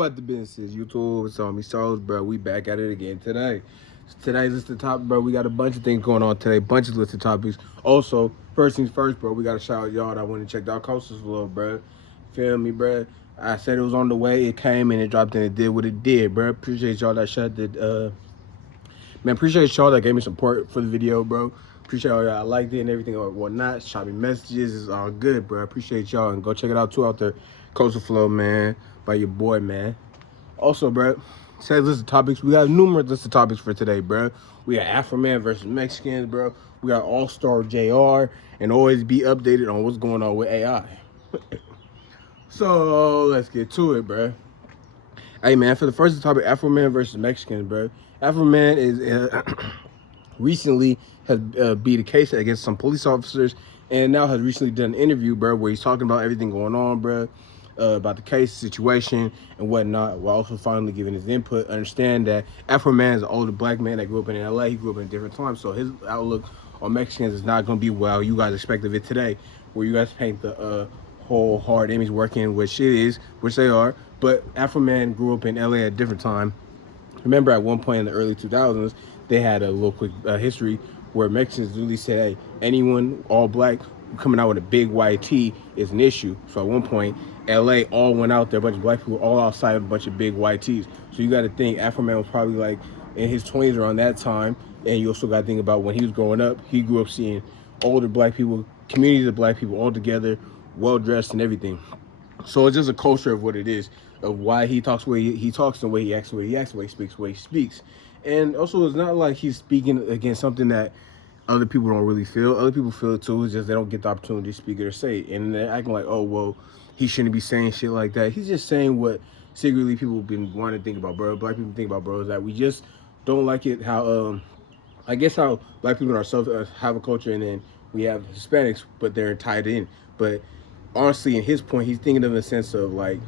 What the business is, YouTube, it's on me, Souls, bro. We back at it again today. Today's list of topics, bro. We got a bunch of things going on today, bunch of list of topics. Also, first things first, bro. We got to shout out y'all that went and checked out Coasters a little, bro. Feel me, bro? I said it was on the way, it came and it dropped and it did what it did, bro. Appreciate y'all that shut the man, appreciate y'all that gave me support for the video, bro. Appreciate y'all that liked it and everything or whatnot. Shot me messages. It's all good, bro. Appreciate y'all. And go check it out, too, out there. Coastal Flow, man. By your boy, man. Also, bro, say list of topics. We got numerous list of topics for today, bro. We got Afroman versus Mexicans, bro. We got AllStar Jr. And always be updated on what's going on with AI. So, let's get to it, bro. Hey, man, for the first topic, Afroman versus Mexicans, bro. Afroman is recently has beat a case against some police officers and now has recently done an interview, bro, where he's talking about everything going on, bro, about the case, situation, and whatnot, while also finally giving his input. Understand that Afroman is an older black man that grew up in LA. He grew up in a different time, so his outlook on Mexicans is not going to be well you guys expect of it today, where you guys paint the whole hard image working, which it is, which they are. But Afroman grew up in LA at a different time. Remember, at one point in the early 2000s, they had a little quick history where Mexicans really said, hey, anyone all black coming out with a big white tee is an issue. So at one point, LA all went out there, a bunch of black people all outside of a bunch of big white tees. So you got to think Afroman was probably like in his 20s around that time. And you also got to think about when he was growing up, he grew up seeing older black people, communities of black people all together, well-dressed and everything. So it's just a culture of what it is, of why he talks the way he talks, the way he acts, the way he acts, the way he speaks, the way he speaks. And also, it's not like he's speaking against something that other people don't really feel. Other people feel it too. It's just they don't get the opportunity to speak it or say it. And they're acting like, oh, well, he shouldn't be saying shit like that. He's just saying what secretly people have been wanting to think about, bro. Black people think about, bro, is that we just don't like it how, I guess how black people ourselves have a culture, and then we have Hispanics, but they're tied in. But honestly, in his point, he's thinking of a sense of like,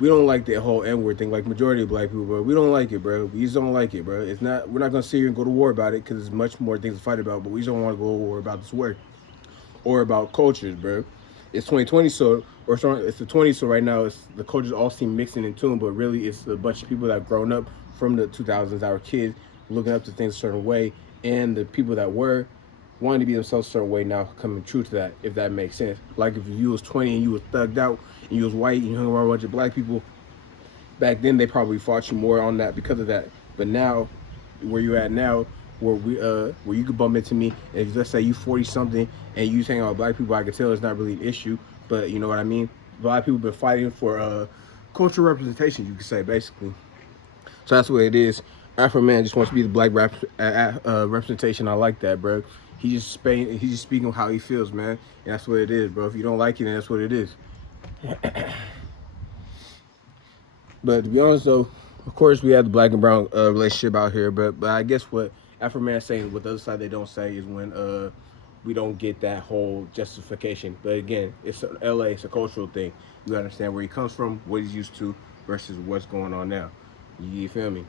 we don't like that whole N-word thing, like majority of black people, bro. We don't like it, bro. We just don't like it, bro. It's not, we're not gonna sit here and go to war about it because there's much more things to fight about, but we just don't want to go to war about this word or about cultures, bro. It's 2020, so, or sorry, it's the 20s, so right now it's the cultures all seem mixing in tune, but really it's a bunch of people that have grown up from the 2000s that were kids looking up to things a certain way, and the people that were wanting to be themselves a certain way now coming true to that, if that makes sense. Like if you was 20 and you was thugged out and you was white and you hung around a bunch of black people, back then they probably fought you more on that because of that. But now, where you're at now, where you could bump into me, and let's say you 40 something and you hang out with black people, I can tell it's not really an issue, but you know what I mean? Black people been fighting for cultural representation, you could say, basically. So that's what it is. Afroman just wants to be the black representation. I like that, bro. He's just speaking how he feels, man. And that's what it is, bro. If you don't like it, then that's what it is. But to be honest, though, of course, we have the black and brown relationship out here. But I guess what Afroman is saying, what the other side they don't say, is when we don't get that whole justification. But again, it's LA, it's a cultural thing. You understand where he comes from, what he's used to, versus what's going on now. You feel me?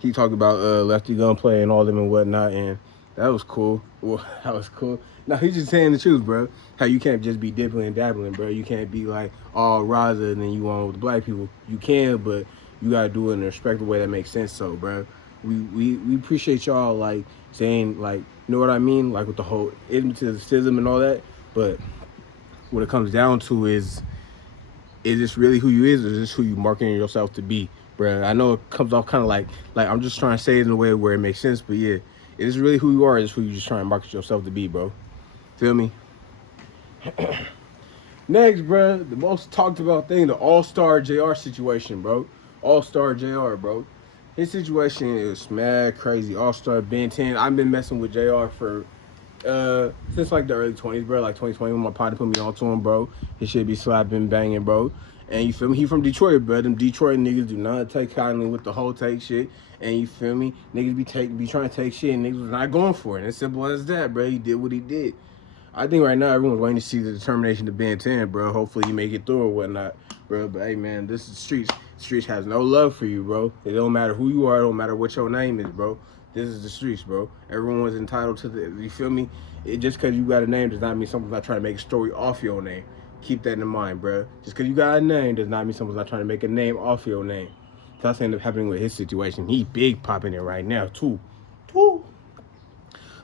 He talked about Lefty Gunplay and all them and whatnot, and that was cool. Well, that was cool. No, he's just saying the truth, bro. How you can't just be dipping and dabbling, bro. You can't be like all Raza and then you on with the black people. You can, but you gotta do it in a respectful way that makes sense. So, bro, we appreciate y'all like saying like, you know what I mean, like with the whole hypnotism and all that. But what it comes down to is this really who you is, or is this who you marketing yourself to be, bro? I know it comes off kind of like I'm just trying to say it in a way where it makes sense, but yeah. Is this really who you are, or is this who you just trying to market yourself to be, bro? Feel me? Next, bro, the most talked about thing, the AllStar Jr situation, bro. AllStar Jr, bro. His situation is mad crazy. AllStar Ben 10. I've been messing with Jr for since like the early 20s, bro. Like 2020 when my partner put me on to him, bro. His shit be slapping, banging, bro. And you feel me? He from Detroit, bro. Them Detroit niggas do not take kindly with the whole take shit. And you feel me? Niggas be trying to take shit, and niggas was not going for it. And it's simple as that, bro. He did what he did. I think right now everyone's waiting to see the determination to Ben 10, bro. Hopefully you make it through or whatnot, bro. But hey, man, this is the streets. The streets has no love for you, bro. It don't matter who you are. It don't matter what your name is, bro. This is the streets, bro. Everyone's entitled to the, you feel me? Just because you got a name does not mean someone's not trying to make a story off your name. Keep that in mind, bro. Just because you got a name does not mean someone's not trying to make a name off your name. That's ended up happening with his situation. He big popping it right now, too.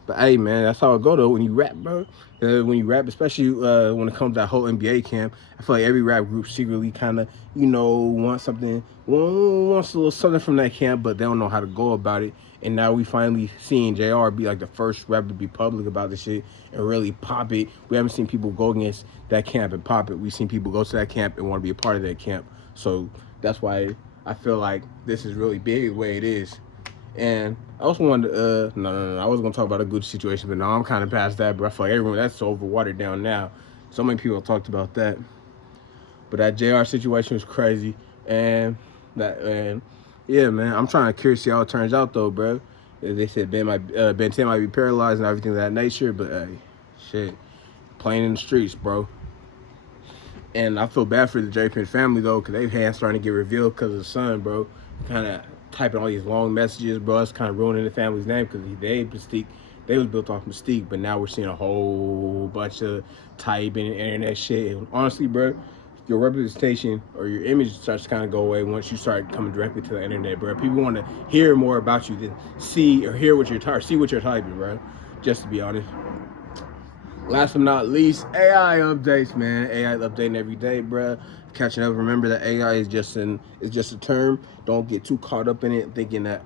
But hey, man, that's how it go though when you rap, bro. When you rap, especially when it comes to that whole NBA camp, I feel like every rap group secretly kind of, wants wants a little something from that camp, but they don't know how to go about it. And now we finally seeing JR be like the first rapper to be public about this shit and really pop it. We haven't seen people go against that camp and pop it. We've seen people go to that camp and want to be a part of that camp. So that's why I feel like this is really big the way it is. And I also wanted to, no, I was going to talk about a good situation, but now I'm kind of past that, but I feel like everyone, that's so overwatered down now. So many people talked about that. But that JR situation was crazy. And yeah, man, I'm trying to curious to see how it turns out, though, bro. They said Ben 10 might be paralyzed and everything of that nature, but hey, shit, playing in the streets, bro. And I feel bad for the J Pin family, though, because their hands starting to get revealed because of the son, bro. Kind of typing all these long messages, bro. It's kind of ruining the family's name because they was built off Mystique, but now we're seeing a whole bunch of typing and internet shit. And honestly, bro, your representation or your image starts to kind of go away once you start coming directly to the internet, bro. People want to hear more about you than see what you're typing, bro. Just to be honest. Last but not least, AI updates, man. AI is updating every day, bro. Catching up. Remember that AI is just a term. Don't get too caught up in it, thinking that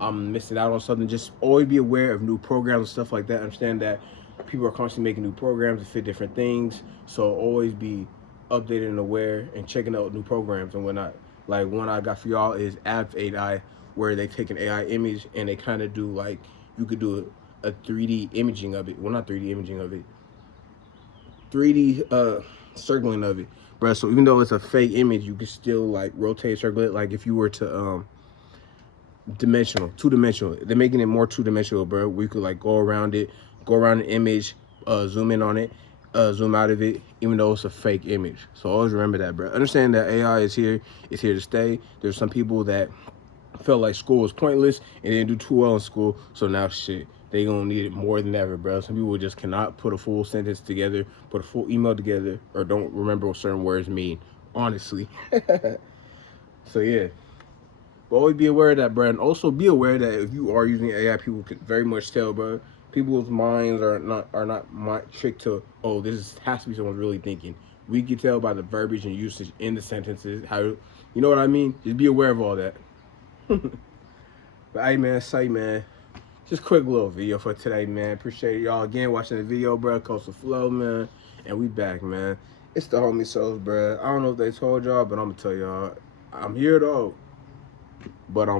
I'm missing out on something. Just always be aware of new programs and stuff like that. Understand that people are constantly making new programs to fit different things. So always be updated and aware and checking out new programs and whatnot. Like one I got for y'all is App AI, where they take an AI image and they kind of do like you could do a 3D imaging of it. Well, not 3D imaging of it. 3D circling of it, bro. So even though it's a fake image, you can still like rotate, circle it. Like if you were to two-dimensional. They're making it more two-dimensional, bro. We could like go around the image, zoom in on it, zoom out of it, even though it's a fake image. So always remember that, bro. Understand that AI is here to stay. There's some people that felt like school was pointless and didn't do too well in school, so now shit, they gonna need it more than ever, bro. Some people just cannot put a full sentence together, put a full email together, or don't remember what certain words mean, honestly. So yeah, but always be aware of that, bro. And also be aware that if you are using AI, people can very much tell, bro. People's minds are not tricked to, has to be someone really thinking. We can tell by the verbiage and usage in the sentences, how, you know what I mean? Just be aware of all that. But hey, man, just quick little video for today, man. Appreciate y'all again watching the video, bro. Coastal Flow, man. And we back, man. It's the homie Souls, bro. I don't know if they told y'all, but I'm gonna tell y'all, I'm here though. But